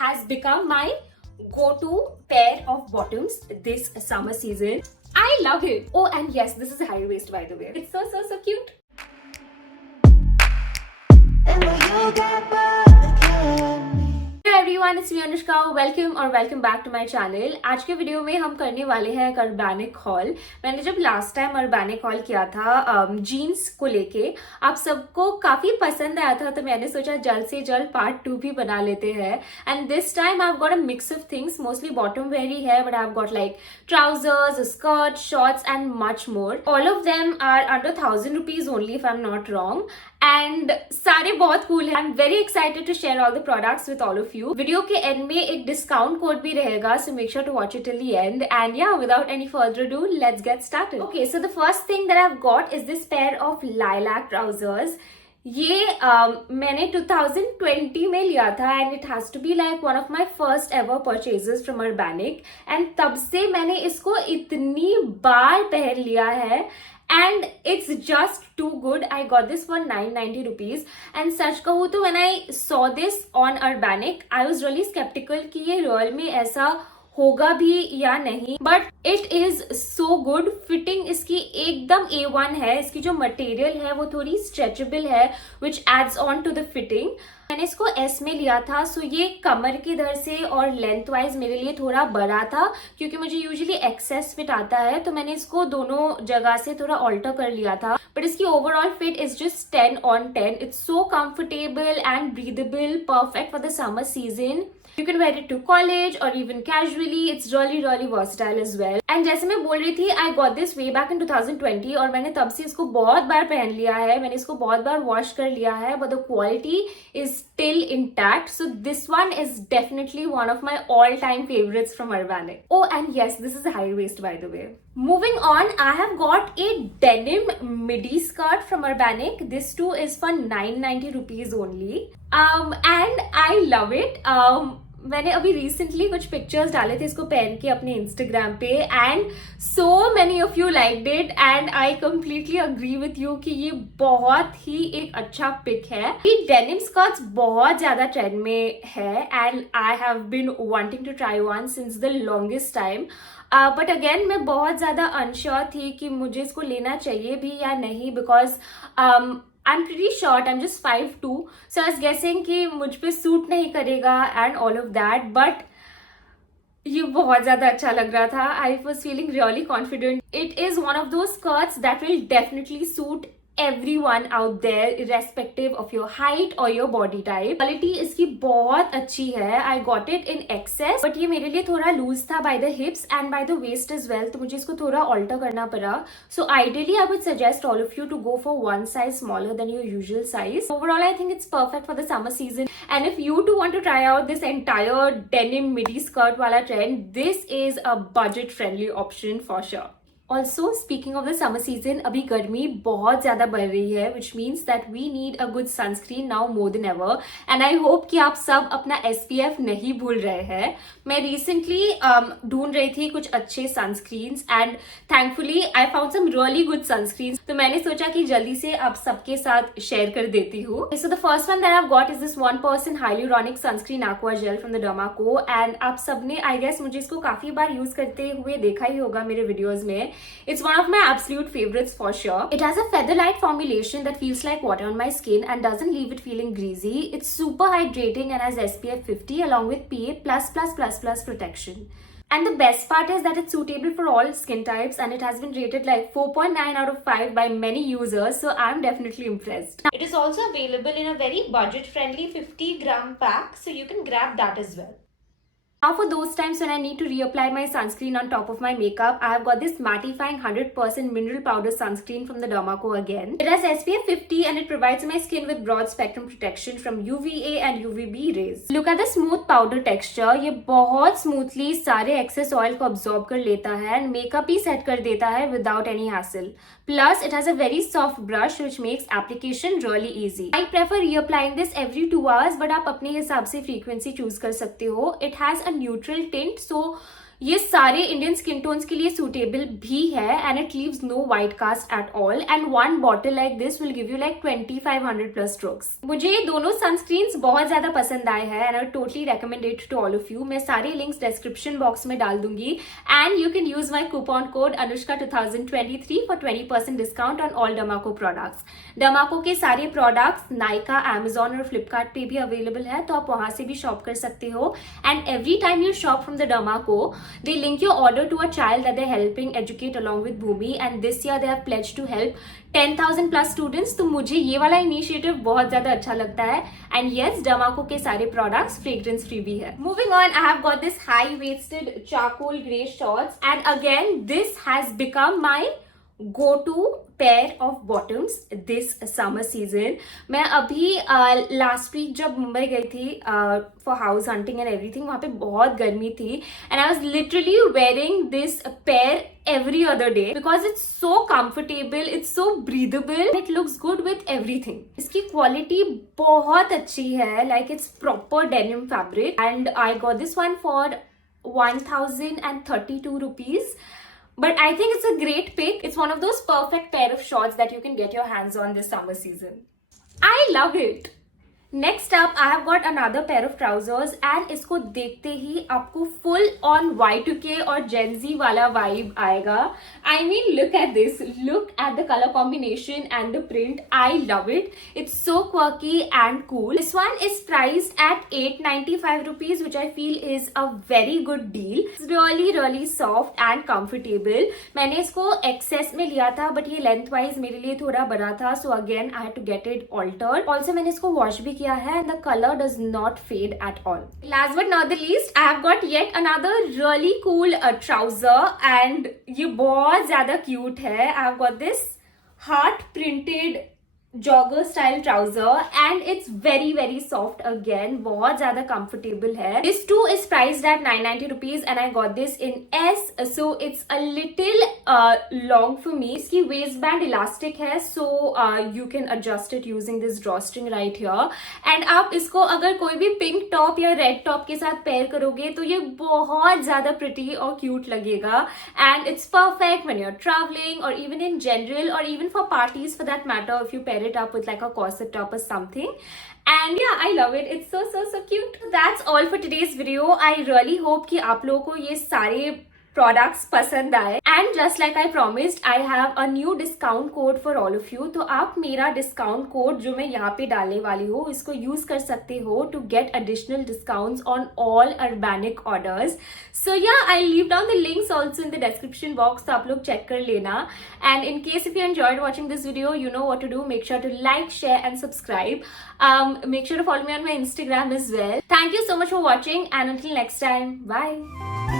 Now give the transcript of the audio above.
has become my go-to pair of bottoms this summer season. I love it. Oh, and yes, this is a high waist, by the way. It's so cute. Hello everyone, it's me Anushka. Welcome back to my channel. आज के video में हम करने वाले हैं एक Urbanic hall. मैंने जब लास्ट टाइम अर्बैनिक हॉल किया था जीन्स को लेके, आप सबको काफी पसंद आया था, तो मैंने सोचा जल्द से जल्द पार्ट 2 भी बना लेते हैं. And this time I have got a mix of things. Mostly bottom wear ही है, but I have got like trousers, skirts, shorts and much more. All of them are under 1000 rupees only if I'm not wrong. And सारे बहुत cool हैं. I'm very excited to share all the products with all of you. Video के end में एक discount code भी रहेगा, so make sure to watch it till the end. And yeah, without any further ado, let's get started. Okay, so the first thing that I've got is this pair of lilac trousers. ये मैंने 2020 में लिया था and it has to be like one of my first ever purchases from Urbanic. And तब से मैंने इसको इतनी बार पहन लिया है and it's just too good. I got this for 990 rupees and सच कहूँ तो when I saw this on Urbanic, I was really skeptical कि ये रियल में ऐसा होगा भी या नहीं, but it is so good. Fitting इसकी एकदम A1 है. इसकी जो मटेरियल है वो थोड़ी स्ट्रेचेबल है, which adds on to the fitting. मैंने इसको S में लिया था, सो ये कमर की दर से और लेंथ वाइज मेरे लिए थोड़ा बड़ा था, क्योंकि मुझे यूजुअली एक्सेस फिट आता है, तो मैंने इसको दोनों जगह से थोड़ा ऑल्टर कर लिया था. बट इसकी overall fit is just 10 on 10. It's so comfortable and breathable, perfect for the summer season. You can wear it to college or even casually. It's really versatile as well. And जैसे मैं बोल रही थी, I got this way back in 2020 और मैंने तब से इसको बहुत बार पहन लिया है. मैंने इसको बहुत बार वॉश कर लिया है, but the quality is still intact. So this one is definitely one of my all-time favorites from Urbanic. Oh, and yes, this is a high waist, by the way. Moving on, I have got a denim midi skirt from Urbanic. This too is for 990 rupees only. And I love it. मैंने अभी recently कुछ pictures डाले थे इसको पहन के अपने Instagram पे, and so many of you liked it and I completely agree with you कि ये बहुत ही एक अच्छा पिक है. ये डेनिम स्कर्ट्स बहुत ज्यादा ट्रेंड में है and I have been wanting to try one since the longest time. But again मैं बहुत ज्यादा अनश्योर थी कि मुझे इसको लेना चाहिए भी या नहीं, because I'm pretty short, I'm just 5'2", so I was guessing कि मुझ पे सूट नहीं करेगा and all of that, but ये बहुत ज़्यादा अच्छा लग रहा था. I was feeling really confident. It is one of those skirts that will definitely suit everyone out there, irrespective of your height or your body type. Quality इसकी बहुत अच्छी है. I got it in XS, but ये मेरे लिए थोड़ा loose था by the hips and by the waist as well, तो मुझे इसको थोड़ा alter करना पड़ा. So ideally, I would suggest all of you to go for one size smaller than your usual size. Overall, I think it's perfect for the summer season. And if you too want to try out this entire denim midi skirt wala trend, this is a budget-friendly option for sure. Also, speaking of the summer season, अभी गर्मी बहुत ज़्यादा बढ़ रही है, which means that we need a good sunscreen now more than ever. And I hope कि आप सब अपना SPF नहीं भूल रहे हैं. मैं recently ढूंढ रही थी कुछ अच्छे sunscreens and thankfully I found some really good sunscreens. तो मैंने सोचा कि जल्दी से आप सबके साथ शेयर कर देती हूँ. So the first one that I've got is this 1% hyaluronic sunscreen aqua gel from the Dermaco. And आप सबने I guess मुझे इसको काफी बार यूज करते हुए देखा ही होगा मेरे वीडियोज में. It's one of my absolute favorites for sure. It has a feather-light formulation that feels like water on my skin and doesn't leave it feeling greasy. It's super hydrating and has SPF 50 along with PA++++ protection. And the best part is that it's suitable for all skin types and it has been rated like 4.9 out of 5 by many users, so I'm definitely impressed. It is also available in a very budget-friendly 50-gram pack, so you can grab that as well. Now for those times when I need to reapply my sunscreen on top of my makeup, I have got this mattifying 100% mineral powder sunscreen from the Dermaco again. It has SPF 50 and it provides my skin with broad spectrum protection from UVA and UVB rays. Look at the smooth powder texture. ये बहुत smoothly सारे excess oil को absorb कर लेता है and makeup he set कर देता है without any hassle. Plus, it has a very soft brush which makes application really easy. I prefer reapplying this every 2 hours, but आप अपने हिसाब से frequency choose कर सकते हो. It has a neutral tint, so ये सारे इंडियन स्किन टोन्स के लिए सूटेबल भी है and it leaves no white cast at all and one bottle like this will give you like 2500 plus strokes. मुझे ये दोनों सनस्क्रीन्स बहुत ज्यादा पसंद आए हैं and I totally recommend it to all of you. मैं सारे लिंक्स डिस्क्रिप्शन बॉक्स में डाल दूंगी and you can use my coupon code Anushka 2023 for 20% discount on all Dermaco products. Dermaco के सारे प्रोडक्ट्स नाइका, अमेजॉन और फ्लिपकार्ट पे भी अवेलेबल है, तो आप वहां से भी शॉप कर सकते हो। And every time you shop from the डमाको they link your order to a child that they're helping educate along with Bhumi, and this year they have pledged to help 10,000 plus students। तो मुझे ये वाला initiative बहुत ज्यादा अच्छा लगता है and yes डमाको के सारे प्रोडक्ट्स फ्रेग्रेंस फ्री भी है। Moving on, I have got this high waisted charcoal grey shorts and again this has become my go to pair of bottoms this summer season. मैं अभी लास्ट वीक जब मुंबई गई थी for house hunting and everything, वहां पे बहुत गर्मी थी and I was literally wearing this pair every other day because it's so comfortable, it's so breathable, it looks good with everything। इसकी क्वालिटी बहुत अच्छी है, like it's proper denim fabric and I got this one for 1032 rupees, but I think it's a great pick। It's one of those perfect pair of shorts that you can get your hands on this summer season। I love it। Next up I have got another pair of trousers and इसको देखते ही आपको full on Y2K और Gen Z वाला vibe आएगा। I mean look at this, look at the colour combination and the print, I love it. It's so quirky and cool. This one is priced eight 895 rupees, which I feel is a very good deal। It's really soft and comfortable। मैंने इसको access में लिया था but ये length wise मेरे लिए थोड़ा बड़ा था, so again I had to get it altered. Also मैंने इसको वॉश भी किया है and the color does not fade at all। Last but not the least, I have got yet another really cool trouser and ये बहुत ज्यादा cute है। I have got this heart printed jogger style trouser and it's very soft again, बहुत ज्यादा comfortable है। This too is priced at 990 rupees and I got this in S, so it's a little long for me। इसकी waistband elastic है, so you can adjust it using this drawstring right here। and आप इसको अगर कोई भी pink top या red top के साथ pair करोगे तो ये बहुत ज्यादा pretty और cute लगेगा and it's perfect when you're traveling or even in general or even for parties for that matter if you pair it up with like a corset top or something। and yeah, I love it। it's so cute। That's all for today's video। I really hope कि आप लोगों को ये सारे products पसंद आए and just like I promised I have a new discount code for all of you. तो आप मेरा डिस्काउंट कोड जो मैं यहाँ पे डालने वाली हूँ इसको यूज कर सकते हो to get additional discounts on all Urbanic orders. So yeah I leave down the links also in the description box, तो आप लोग चेक कर लेना। And in case if you enjoyed watching this video, you know what to do। make sure to like, share and subscribe। make sure to follow me on my Instagram as well। thank you so much for watching and until next time, bye।